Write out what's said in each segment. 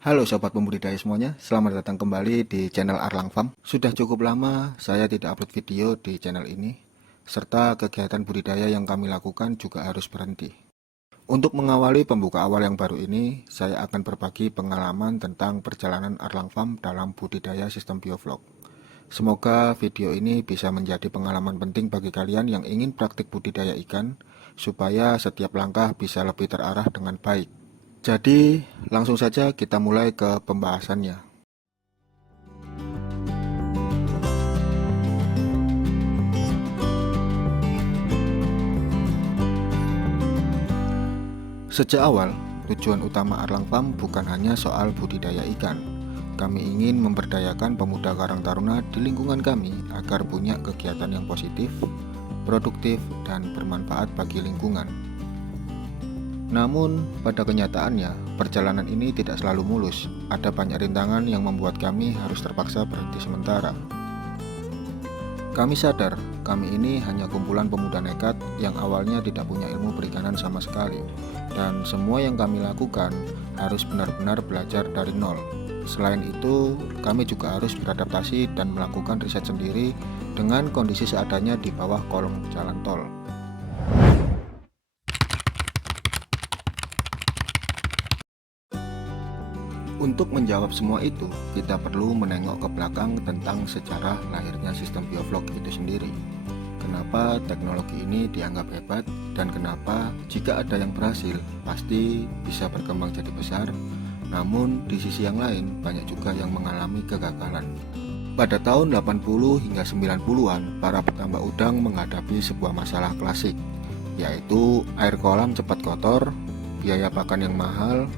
Halo sobat pembudidaya semuanya, selamat datang kembali di channel Arlang Farm. Sudah cukup lama saya tidak upload video di channel ini, serta kegiatan budidaya yang kami lakukan juga harus berhenti. Untuk mengawali pembuka awal yang baru ini, saya akan berbagi pengalaman tentang perjalanan Arlang Farm dalam budidaya sistem bioflok. Semoga video ini bisa menjadi pengalaman penting bagi kalian yang ingin praktik budidaya ikan, supaya setiap langkah bisa lebih terarah dengan baik. Jadi, langsung saja kita mulai ke pembahasannya. Sejak awal, tujuan utama Arlang Farm bukan hanya soal budidaya ikan. Kami ingin memberdayakan pemuda Karang Taruna di lingkungan kami agar punya kegiatan yang positif, produktif, dan bermanfaat bagi lingkungan. Namun, pada kenyataannya, perjalanan ini tidak selalu mulus. Ada banyak rintangan yang membuat kami harus terpaksa berhenti sementara. Kami sadar, kami ini hanya kumpulan pemuda nekat yang awalnya tidak punya ilmu perikanan sama sekali. Dan semua yang kami lakukan harus benar-benar belajar dari nol. Selain itu, kami juga harus beradaptasi dan melakukan riset sendiri dengan kondisi seadanya di bawah kolong jalan tol. Untuk menjawab semua itu, kita perlu menengok ke belakang tentang sejarah lahirnya sistem bioflok itu sendiri. Kenapa teknologi ini dianggap hebat, dan kenapa jika ada yang berhasil, pasti bisa berkembang jadi besar. Namun di sisi yang lain, banyak juga yang mengalami kegagalan. Pada tahun 80 hingga 90-an, para petambak udang menghadapi sebuah masalah klasik, yaitu air kolam cepat kotor, biaya pakan yang mahal,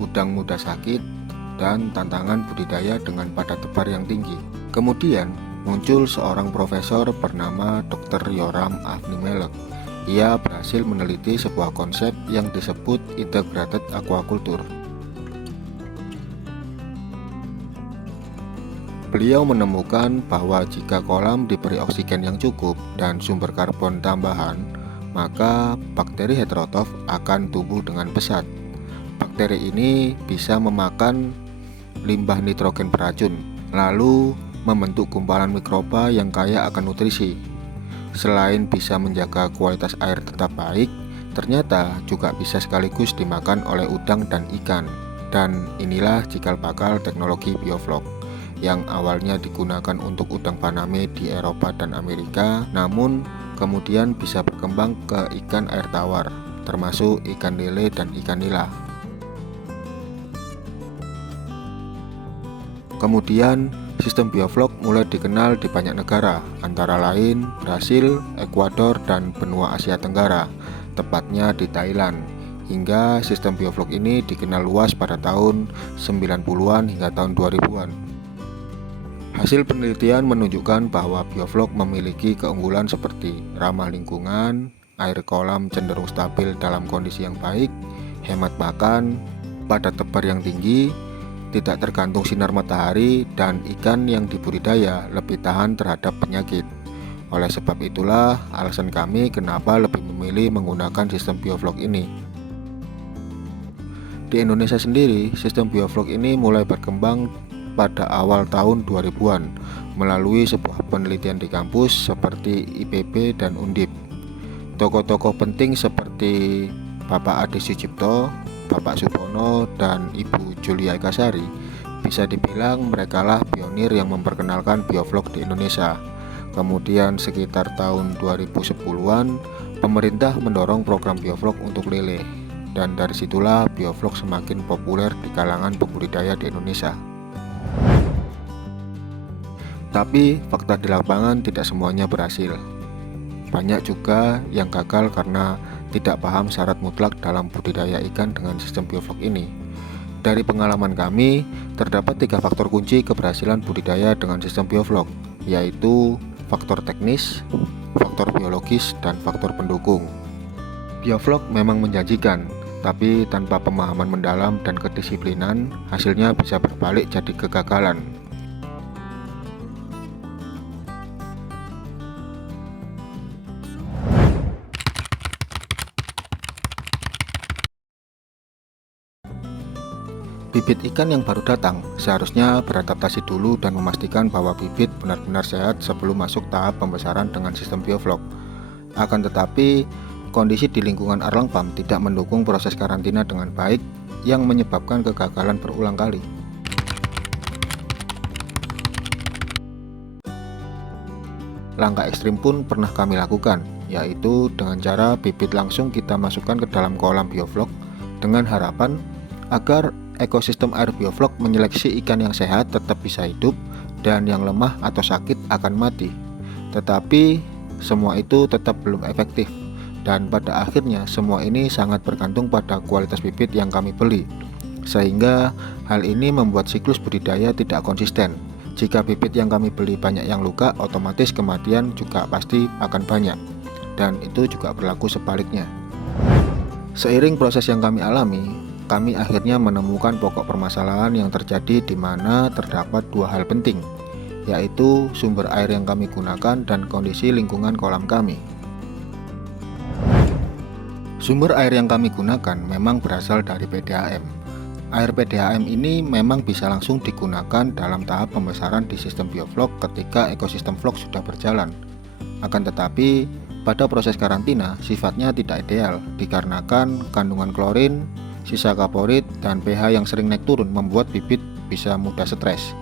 udang mudah sakit, dan tantangan budidaya dengan padat tebar yang tinggi. Kemudian muncul seorang profesor bernama Dr. Yoram Avnimelek. Ia berhasil meneliti sebuah konsep yang disebut integrated aquaculture. Beliau menemukan bahwa jika kolam diberi oksigen yang cukup dan sumber karbon tambahan, maka bakteri heterotroph akan tumbuh dengan pesat. Bakteri ini bisa memakan limbah nitrogen beracun, lalu membentuk gumpalan mikroba yang kaya akan nutrisi. Selain bisa menjaga kualitas air tetap baik, ternyata juga bisa sekaligus dimakan oleh udang dan ikan. Dan inilah cikal bakal teknologi bioflok yang awalnya digunakan untuk udang faname di Eropa dan Amerika, namun kemudian bisa berkembang ke ikan air tawar, termasuk ikan lele dan ikan nila. Kemudian, sistem bioflok mulai dikenal di banyak negara, antara lain Brasil, Ekuador, dan benua Asia Tenggara, tepatnya di Thailand. Hingga sistem bioflok ini dikenal luas pada tahun 90-an hingga tahun 2000-an. Hasil penelitian menunjukkan bahwa bioflok memiliki keunggulan seperti ramah lingkungan, air kolam cenderung stabil dalam kondisi yang baik, hemat pakan, padat tebar yang tinggi, tidak tergantung sinar matahari, dan ikan yang dibudidaya lebih tahan terhadap penyakit. Oleh sebab itulah alasan kami kenapa lebih memilih menggunakan sistem bioflok ini. Di Indonesia sendiri, sistem bioflok ini mulai berkembang pada awal tahun 2000-an melalui sebuah penelitian di kampus seperti IPB dan Undip. Tokoh-tokoh penting seperti Bapak Adi Sucipto, Bapak Supono, dan Ibu Julia Ekasari bisa dibilang merekalah pionir yang memperkenalkan bioflok di Indonesia. Kemudian sekitar tahun 2010-an, pemerintah mendorong program bioflok untuk lele, dan dari situlah bioflok semakin populer di kalangan pembudidaya di Indonesia. Tapi fakta di lapangan tidak semuanya berhasil. Banyak juga yang gagal karena tidak paham syarat mutlak dalam budidaya ikan dengan sistem bioflok ini. Dari pengalaman kami, terdapat 3 faktor kunci keberhasilan budidaya dengan sistem bioflok, yaitu faktor teknis, faktor biologis, dan faktor pendukung. Bioflok memang menjanjikan, tapi tanpa pemahaman mendalam dan kedisiplinan, hasilnya bisa berbalik jadi kegagalan. Bibit ikan yang baru datang seharusnya beradaptasi dulu dan memastikan bahwa bibit benar-benar sehat sebelum masuk tahap pembesaran dengan sistem bioflok. Akan tetapi, kondisi di lingkungan Arlang Farm tidak mendukung proses karantina dengan baik yang menyebabkan kegagalan berulang kali. Langkah ekstrim pun pernah kami lakukan, yaitu dengan cara bibit langsung kita masukkan ke dalam kolam bioflok dengan harapan agar ekosistem air bioflok menyeleksi ikan yang sehat tetap bisa hidup dan yang lemah atau sakit akan mati. Tetapi semua itu tetap belum efektif, dan pada akhirnya semua ini sangat bergantung pada kualitas bibit yang kami beli, sehingga hal ini membuat siklus budidaya tidak konsisten. Jika bibit yang kami beli banyak yang luka, otomatis kematian juga pasti akan banyak, dan itu juga berlaku sebaliknya. Seiring proses yang kami alami, kami akhirnya menemukan pokok permasalahan yang terjadi di mana terdapat dua hal penting, yaitu sumber air yang kami gunakan dan kondisi lingkungan kolam kami. Sumber air yang kami gunakan memang berasal dari PDAM. Air PDAM ini memang bisa langsung digunakan dalam tahap pembesaran di sistem bioflok ketika ekosistem vlog sudah berjalan. Akan tetapi, pada proses karantina sifatnya tidak ideal dikarenakan kandungan klorin, sisa kaporit, dan pH yang sering naik turun membuat bibit bisa mudah stres.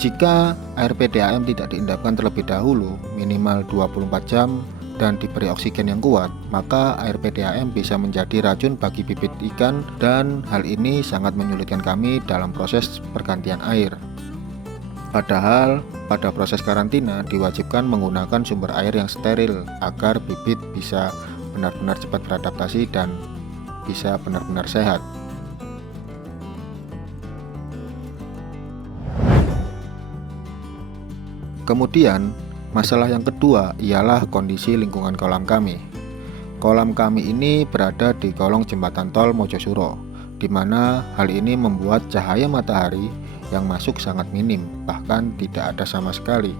Jika air PDAM tidak diendapkan terlebih dahulu minimal 24 jam dan diberi oksigen yang kuat, maka air PDAM bisa menjadi racun bagi bibit ikan dan hal ini sangat menyulitkan kami dalam proses pergantian air. Padahal pada proses karantina diwajibkan menggunakan sumber air yang steril agar bibit bisa benar-benar cepat beradaptasi dan bisa benar-benar sehat. Kemudian, masalah yang kedua ialah kondisi lingkungan kolam kami. Kolam kami ini berada di kolong jembatan tol Mojosuro, di mana hal ini membuat cahaya matahari yang masuk sangat minim, bahkan tidak ada sama sekali.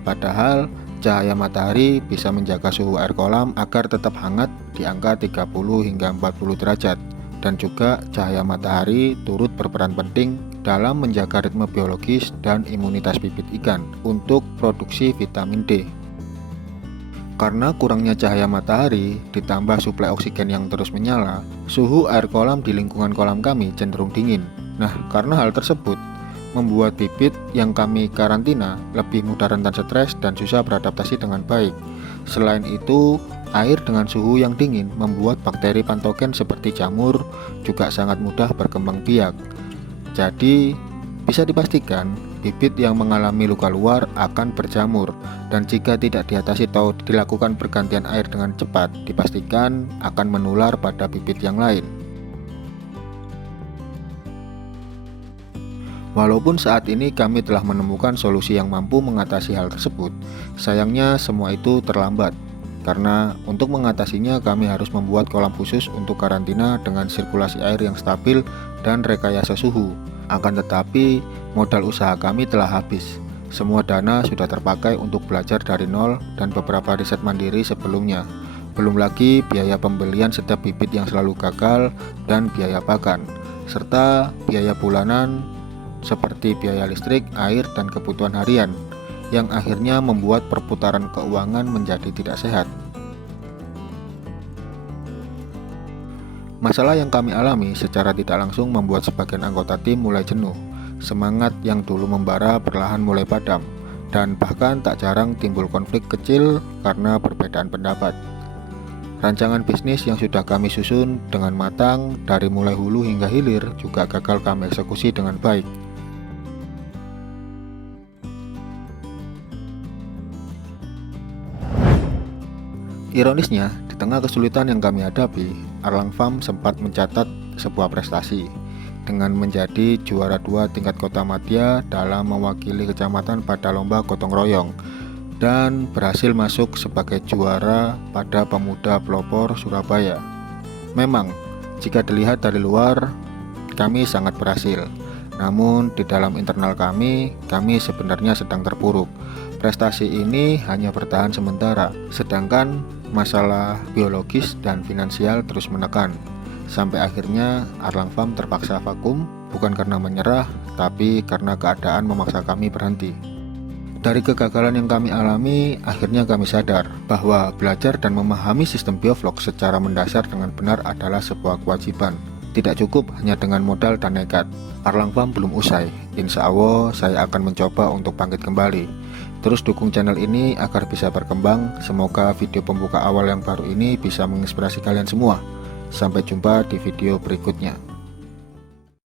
Padahal cahaya matahari bisa menjaga suhu air kolam agar tetap hangat di angka 30 hingga 40 derajat, dan juga cahaya matahari turut berperan penting dalam menjaga ritme biologis dan imunitas bibit ikan untuk produksi vitamin D. Karena kurangnya cahaya matahari ditambah suplai oksigen yang terus menyala, suhu air kolam di lingkungan kolam kami cenderung dingin. Nah, karena hal tersebut membuat bibit yang kami karantina lebih mudah rentan stres dan susah beradaptasi dengan baik. Selain itu, air dengan suhu yang dingin membuat bakteri patogen seperti jamur juga sangat mudah berkembang biak. Jadi, bisa dipastikan bibit yang mengalami luka luar akan berjamur, dan jika tidak diatasi atau dilakukan pergantian air dengan cepat, dipastikan akan menular pada bibit yang lain. Walaupun saat ini kami telah menemukan solusi yang mampu mengatasi hal tersebut, sayangnya semua itu terlambat. Karena untuk mengatasinya kami harus membuat kolam khusus untuk karantina dengan sirkulasi air yang stabil dan rekayasa suhu. Akan tetapi, modal usaha kami telah habis. Semua dana sudah terpakai untuk belajar dari nol dan beberapa riset mandiri sebelumnya. Belum lagi biaya pembelian setiap bibit yang selalu gagal dan biaya pakan, serta biaya bulanan seperti biaya listrik, air, dan kebutuhan harian, yang akhirnya membuat perputaran keuangan menjadi tidak sehat. Masalah yang kami alami secara tidak langsung membuat sebagian anggota tim mulai jenuh. Semangat yang dulu membara perlahan mulai padam, dan bahkan tak jarang timbul konflik kecil karena perbedaan pendapat. Rancangan bisnis yang sudah kami susun dengan matang dari mulai hulu hingga hilir juga gagal kami eksekusi dengan baik. Ironisnya, di tengah kesulitan yang kami hadapi, Arlang Farm sempat mencatat sebuah prestasi dengan menjadi juara 2 tingkat kota madya dalam mewakili kecamatan pada lomba gotong royong dan berhasil masuk sebagai juara pada Pemuda Pelopor Surabaya. Memang, jika dilihat dari luar, kami sangat berhasil. Namun di dalam internal kami sebenarnya sedang terpuruk. Prestasi ini hanya bertahan sementara, sedangkan masalah biologis dan finansial terus menekan. Sampai akhirnya Arlang Farm terpaksa vakum, bukan karena menyerah, tapi karena keadaan memaksa kami berhenti. Dari kegagalan yang kami alami, akhirnya kami sadar bahwa belajar dan memahami sistem bioflok secara mendasar dengan benar adalah sebuah kewajiban. Tidak cukup hanya dengan modal dan nekat. Arlang Farm belum usai. Insya Allah saya akan mencoba untuk bangkit kembali. Terus dukung channel ini agar bisa berkembang. Semoga video pembuka awal yang baru ini bisa menginspirasi kalian semua. Sampai jumpa di video berikutnya.